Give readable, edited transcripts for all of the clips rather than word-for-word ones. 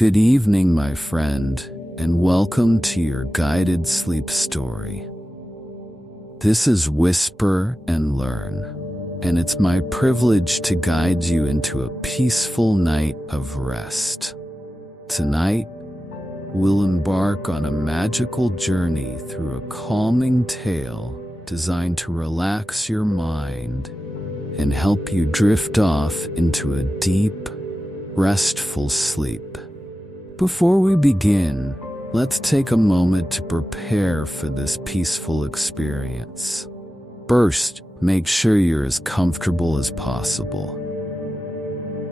Good evening, my friend, and welcome to your guided sleep story. This is Whisper and Learn, and it's my privilege to guide you into a peaceful night of rest. Tonight, we'll embark on a magical journey through a calming tale designed to relax your mind and help you drift off into a deep, restful sleep. Before we begin, let's take a moment to prepare for this peaceful experience. First, make sure you're as comfortable as possible.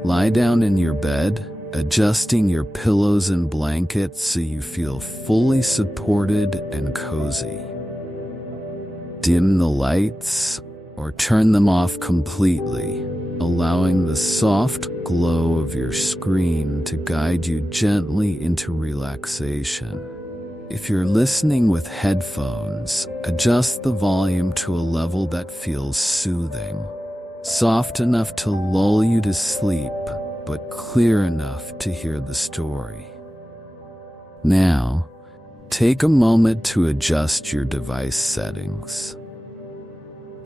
Lie down in your bed, adjusting your pillows and blankets so you feel fully supported and cozy. Dim the lights or turn them off completely, allowing the soft glow of your screen to guide you gently into relaxation. If you're listening with headphones, adjust the volume to a level that feels soothing, soft enough to lull you to sleep, but clear enough to hear the story. Now, take a moment to adjust your device settings.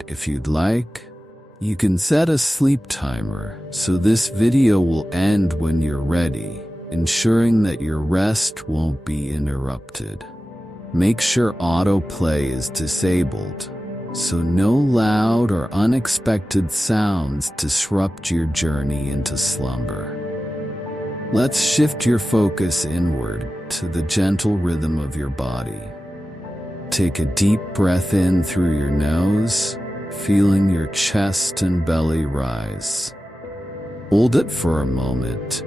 If you'd like, you can set a sleep timer so this video will end when you're ready, ensuring that your rest won't be interrupted. Make sure autoplay is disabled, so no loud or unexpected sounds disrupt your journey into slumber. Let's shift your focus inward to the gentle rhythm of your body. Take a deep breath in through your nose, feeling your chest and belly rise. Hold it for a moment,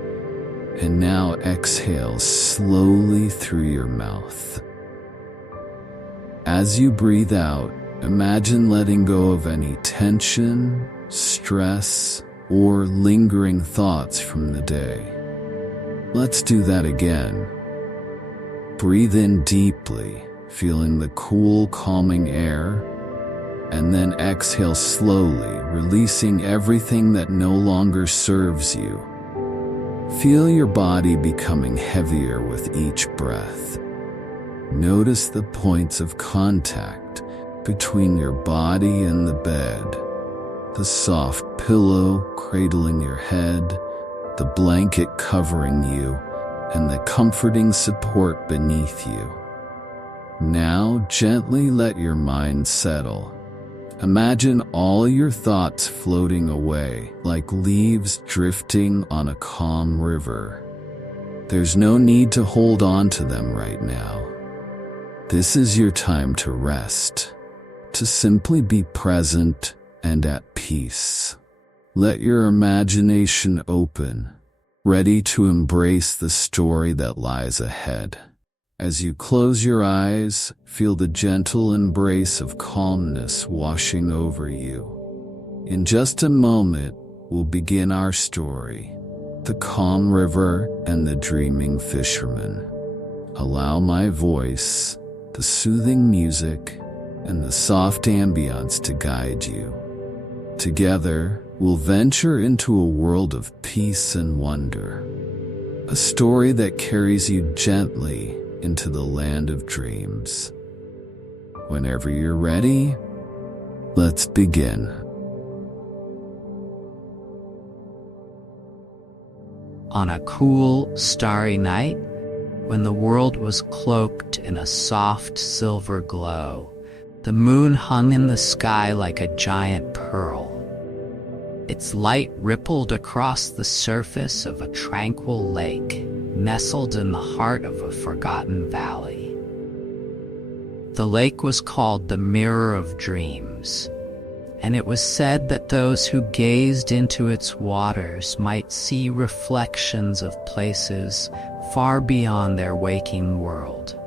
and now exhale slowly through your mouth. As you breathe out, imagine letting go of any tension, stress, or lingering thoughts from the day. Let's do that again. Breathe in deeply, feeling the cool, calming air, and then exhale slowly, releasing everything that no longer serves you. Feel your body becoming heavier with each breath. Notice the points of contact between your body and the bed, the soft pillow cradling your head, the blanket covering you, and the comforting support beneath you. Now gently let your mind settle. Imagine all your thoughts floating away like leaves drifting on a calm river. There's no need to hold on to them right now. This is your time to rest, to simply be present and at peace. Let your imagination open, ready to embrace the story that lies ahead. As you close your eyes, feel the gentle embrace of calmness washing over you. In just a moment, we'll begin our story, The Calm River and the Dreaming Fisherman. Allow my voice, the soothing music, and the soft ambience to guide you. Together, we'll venture into a world of peace and wonder. A story that carries you gently into the land of dreams. Whenever you're ready, let's begin. On a cool, starry night, when the world was cloaked in a soft silver glow, the moon hung in the sky like a giant pearl. Its light rippled across the surface of a tranquil lake, nestled in the heart of a forgotten valley. The lake was called the Mirror of Dreams, and it was said that those who gazed into its waters might see reflections of places far beyond their waking world.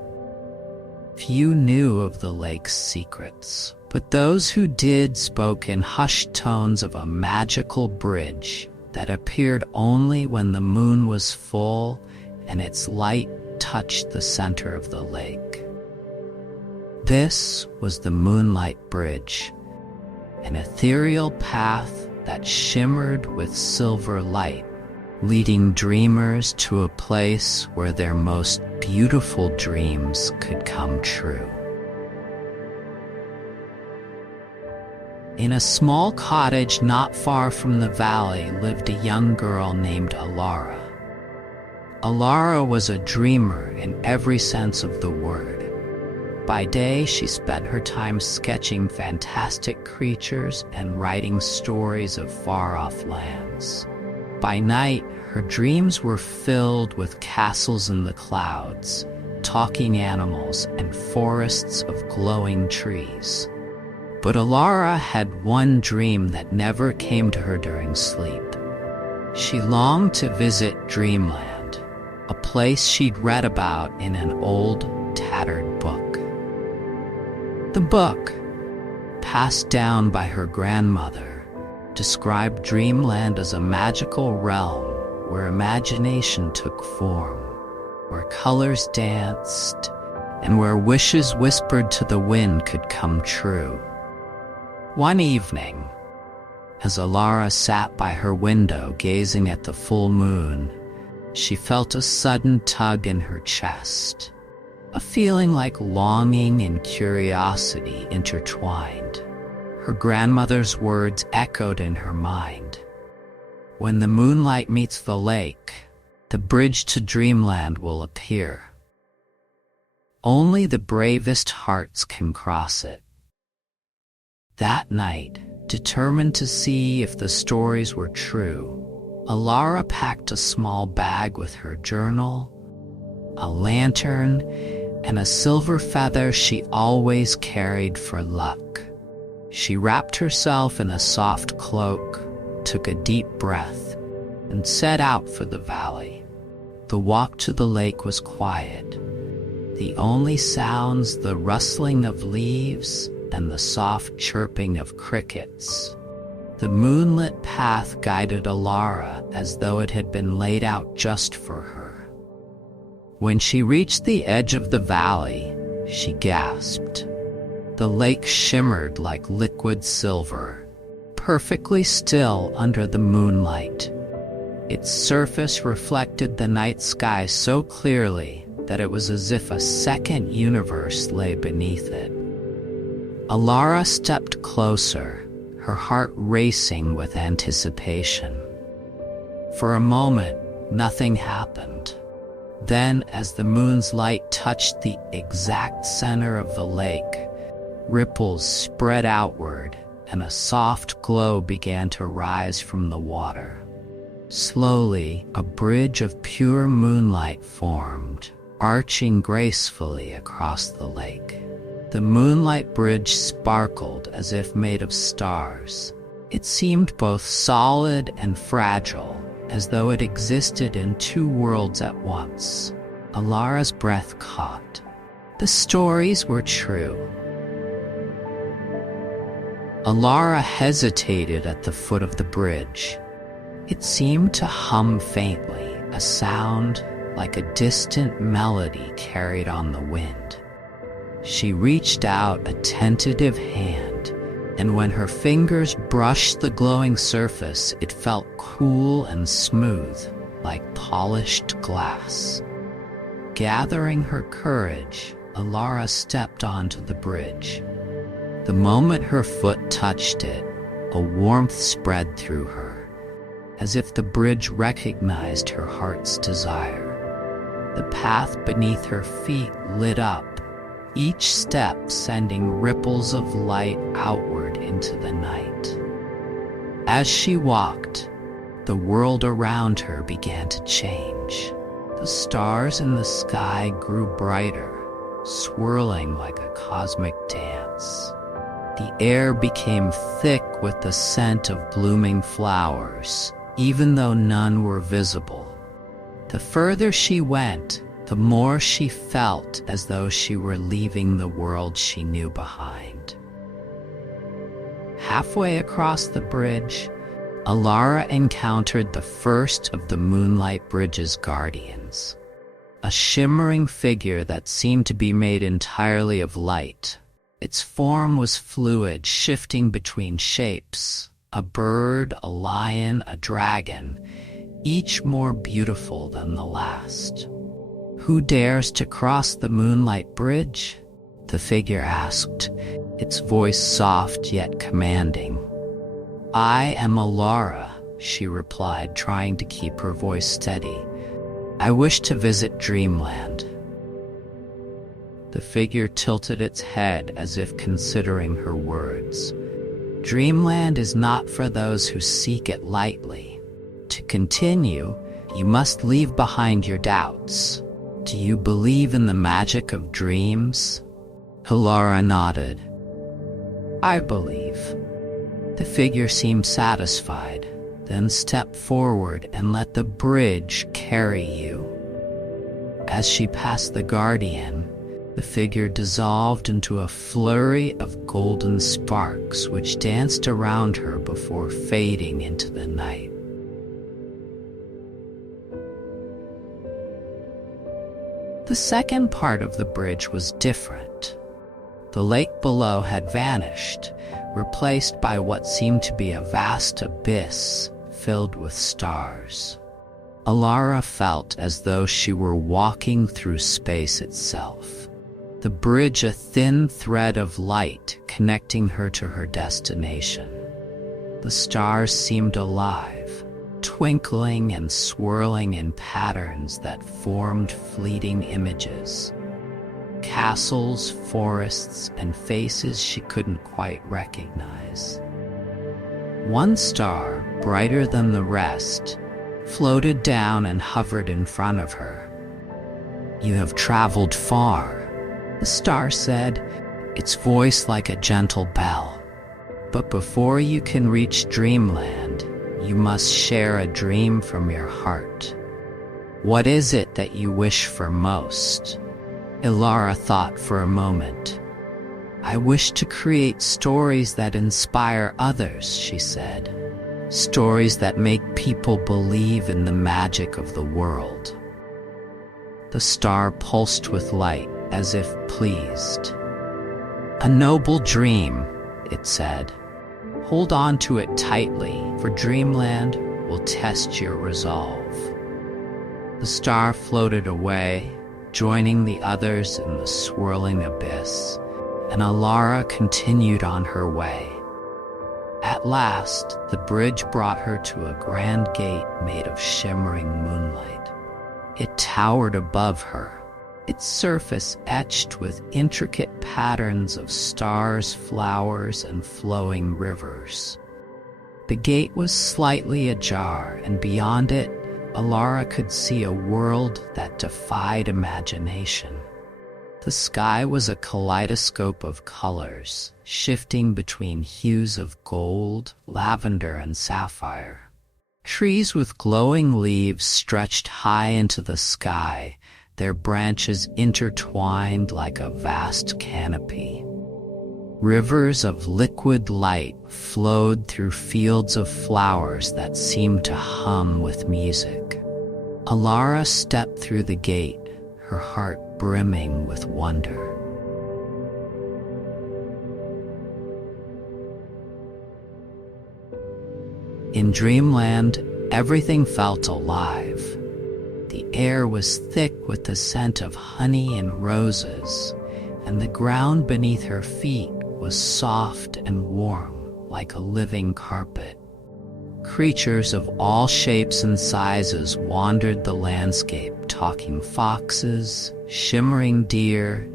Few knew of the lake's secrets, but those who did spoke in hushed tones of a magical bridge that appeared only when the moon was full and its light touched the center of the lake. This was the Moonlight Bridge, an ethereal path that shimmered with silver light, leading dreamers to a place where their most beautiful dreams could come true. In a small cottage not far from the valley lived a young girl named Alara. Alara was a dreamer in every sense of the word. By day, she spent her time sketching fantastic creatures and writing stories of far-off lands. By night, her dreams were filled with castles in the clouds, talking animals, and forests of glowing trees. But Alara had one dream that never came to her during sleep. She longed to visit Dreamland, a place she'd read about in an old, tattered book. The book, passed down by her grandmother, described Dreamland as a magical realm where imagination took form, where colors danced, and where wishes whispered to the wind could come true. One evening, as Alara sat by her window gazing at the full moon, she felt a sudden tug in her chest, a feeling like longing and curiosity intertwined. Her grandmother's words echoed in her mind. When the moonlight meets the lake, the bridge to Dreamland will appear. Only the bravest hearts can cross it. That night, determined to see if the stories were true, Alara packed a small bag with her journal, a lantern, and a silver feather she always carried for luck. She wrapped herself in a soft cloak, took a deep breath, and set out for the valley. The walk to the lake was quiet. The only sounds the rustling of leaves and the soft chirping of crickets. The moonlit path guided Alara as though it had been laid out just for her. When she reached the edge of the valley, she gasped. The lake shimmered like liquid silver, perfectly still under the moonlight. Its surface reflected the night sky so clearly that it was as if a second universe lay beneath it. Alara stepped closer, her heart racing with anticipation. For a moment, nothing happened. Then, as the moon's light touched the exact center of the lake, ripples spread outward and a soft glow began to rise from the water. Slowly, a bridge of pure moonlight formed, arching gracefully across the lake. The moonlight bridge sparkled as if made of stars. It seemed both solid and fragile, as though it existed in two worlds at once. Alara's breath caught. The stories were true. Alara hesitated at the foot of the bridge. It seemed to hum faintly, a sound like a distant melody carried on the wind. She reached out a tentative hand, and when her fingers brushed the glowing surface, it felt cool and smooth, like polished glass. Gathering her courage, Alara stepped onto the bridge. The moment her foot touched it, a warmth spread through her, as if the bridge recognized her heart's desire. The path beneath her feet lit up, each step sending ripples of light outward into the night. As she walked, the world around her began to change. The stars in the sky grew brighter, swirling like a cosmic dance. The air became thick with the scent of blooming flowers, even though none were visible. The further she went, the more she felt as though she were leaving the world she knew behind. Halfway across the bridge, Alara encountered the first of the Moonlight Bridge's guardians, a shimmering figure that seemed to be made entirely of light. Its form was fluid, shifting between shapes, a bird, a lion, a dragon, each more beautiful than the last. "Who dares to cross the moonlight bridge?" the figure asked, its voice soft yet commanding. "I am Alara," she replied, trying to keep her voice steady. "I wish to visit Dreamland." The figure tilted its head as if considering her words. "Dreamland is not for those who seek it lightly. To continue, you must leave behind your doubts. Do you believe in the magic of dreams?" Alara nodded. "I believe." The figure seemed satisfied, then stepped forward and let the bridge carry you. As she passed the guardian, the figure dissolved into a flurry of golden sparks which danced around her before fading into the night. The second part of the bridge was different. The lake below had vanished, replaced by what seemed to be a vast abyss filled with stars. Alara felt as though she were walking through space itself. The bridge a thin thread of light connecting her to her destination. The stars seemed alive, twinkling and swirling in patterns that formed fleeting images. Castles, forests, and faces she couldn't quite recognize. One star, brighter than the rest, floated down and hovered in front of her. "You have traveled far," the star said, its voice like a gentle bell. "But before you can reach Dreamland, you must share a dream from your heart. What is it that you wish for most?" Alara thought for a moment. "I wish to create stories that inspire others," she said. "Stories that make people believe in the magic of the world." The star pulsed with light, as if pleased. "A noble dream," it said. "Hold on to it tightly, for Dreamland will test your resolve." The star floated away, joining the others in the swirling abyss, and Alara continued on her way. At last, the bridge brought her to a grand gate made of shimmering moonlight. It towered above her, its surface etched with intricate patterns of stars, flowers, and flowing rivers. The gate was slightly ajar, and beyond it, Alara could see a world that defied imagination. The sky was a kaleidoscope of colors, shifting between hues of gold, lavender, and sapphire. Trees with glowing leaves stretched high into the sky, their branches intertwined like a vast canopy. Rivers of liquid light flowed through fields of flowers that seemed to hum with music. Alara stepped through the gate, her heart brimming with wonder. In Dreamland, everything felt alive. The air was thick with the scent of honey and roses, and the ground beneath her feet was soft and warm, like a living carpet. Creatures of all shapes and sizes wandered the landscape, talking foxes, shimmering deer,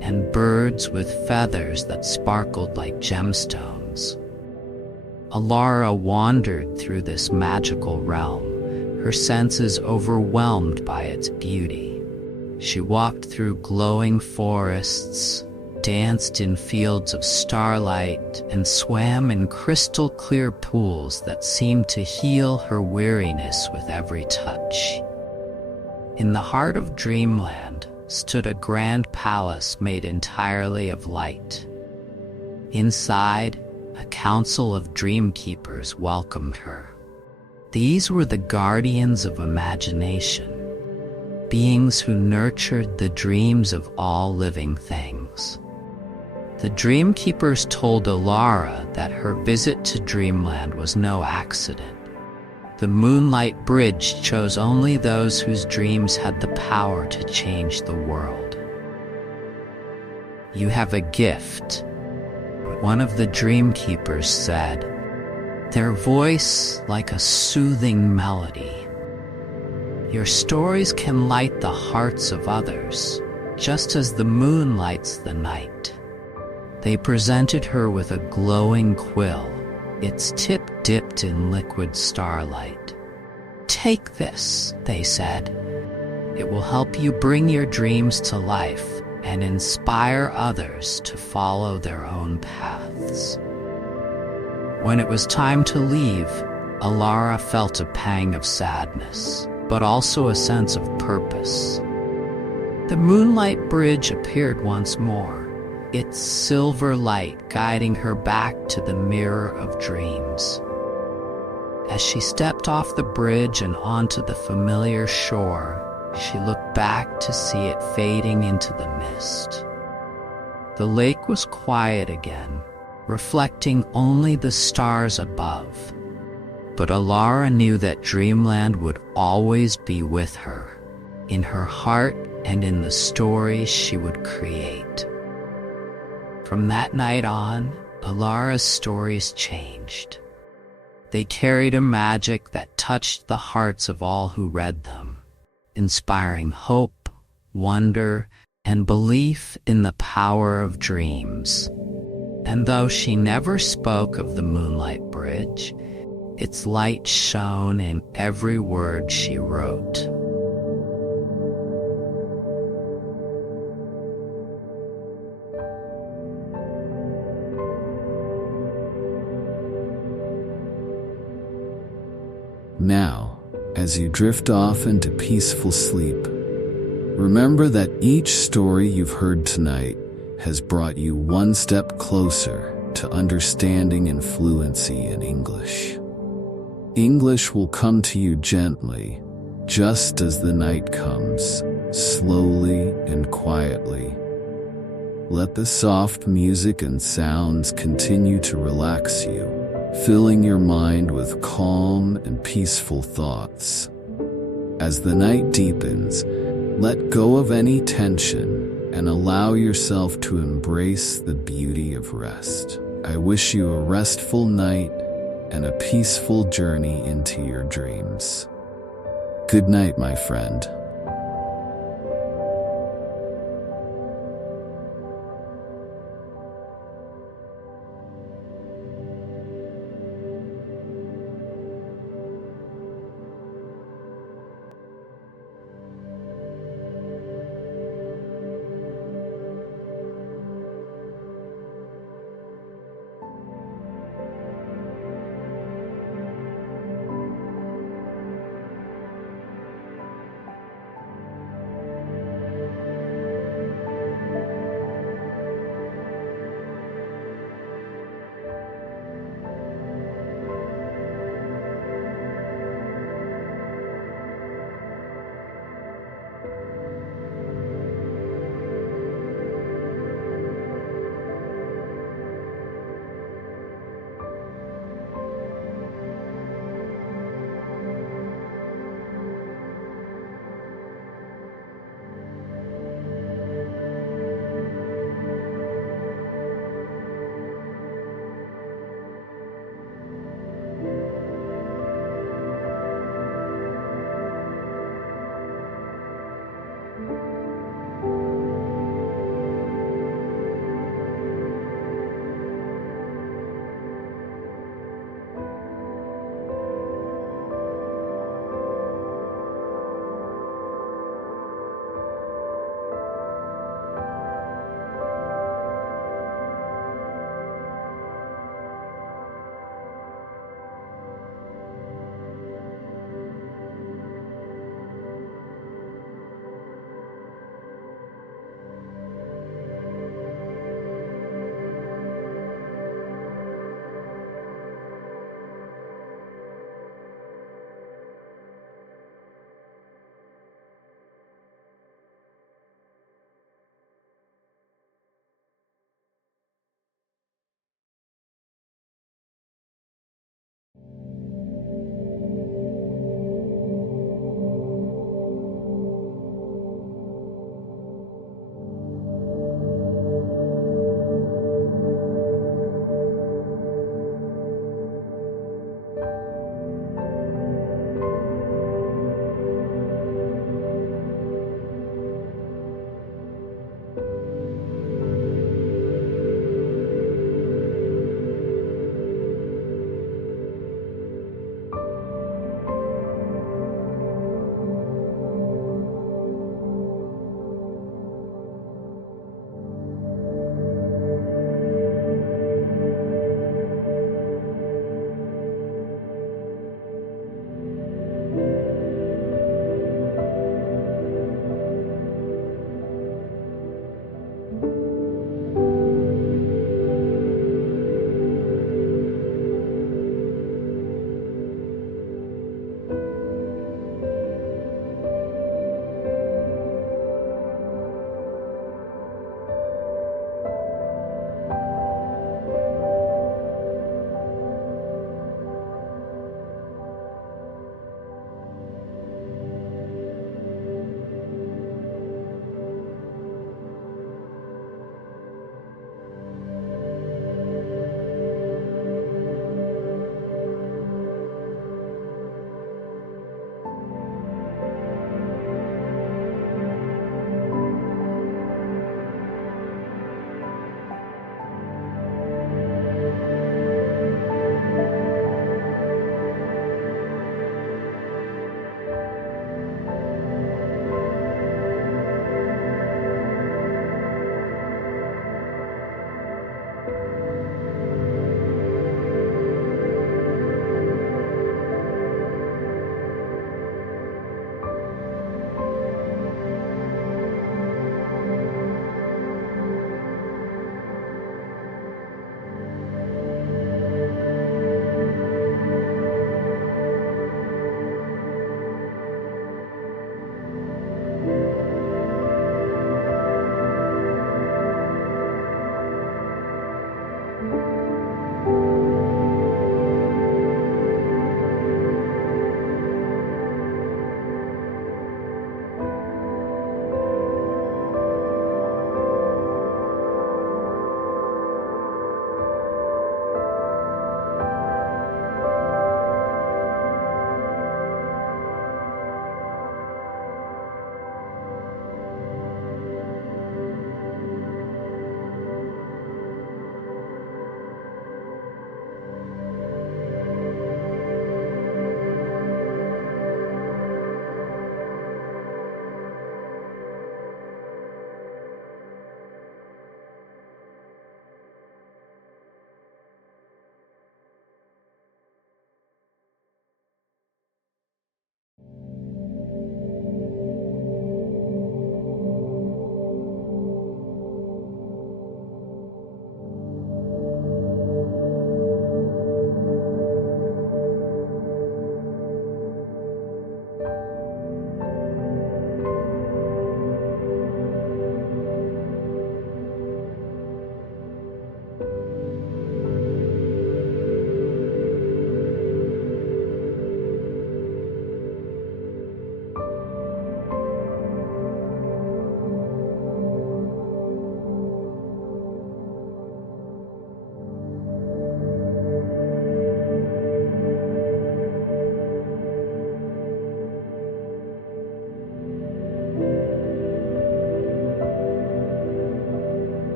and birds with feathers that sparkled like gemstones. Alara wandered through this magical realm, her senses overwhelmed by its beauty. She walked through glowing forests, danced in fields of starlight, and swam in crystal-clear pools that seemed to heal her weariness with every touch. In the heart of Dreamland stood a grand palace made entirely of light. Inside, a council of dreamkeepers welcomed her. These were the guardians of imagination, beings who nurtured the dreams of all living things. The dreamkeepers told Alara that her visit to Dreamland was no accident. The moonlight bridge chose only those whose dreams had the power to change the world. You have a gift, one of the dream keepers said, their voice like a soothing melody. Your stories can light the hearts of others, just as the moon lights the night. They presented her with a glowing quill, its tip dipped in liquid starlight. Take this, they said. It will help you bring your dreams to life and inspire others to follow their own paths. When it was time to leave, Alara felt a pang of sadness, but also a sense of purpose. The moonlight bridge appeared once more, its silver light guiding her back to the mirror of dreams. As she stepped off the bridge and onto the familiar shore, she looked back to see it fading into the mist. The lake was quiet again, reflecting only the stars above. But Alara knew that dreamland would always be with her, in her heart and in the stories she would create. From that night on, Alara's stories changed. They carried a magic that touched the hearts of all who read them, inspiring hope, wonder, and belief in the power of dreams. And though she never spoke of the moonlight bridge, its light shone in every word she wrote. Now, as you drift off into peaceful sleep, remember that each story you've heard tonight has brought you one step closer to understanding and fluency in English. English will come to you gently, just as the night comes, slowly and quietly. Let the soft music and sounds continue to relax you, filling your mind with calm and peaceful thoughts. As the night deepens, let go of any tension and allow yourself to embrace the beauty of rest. I wish you a restful night and a peaceful journey into your dreams. Good night, my friend.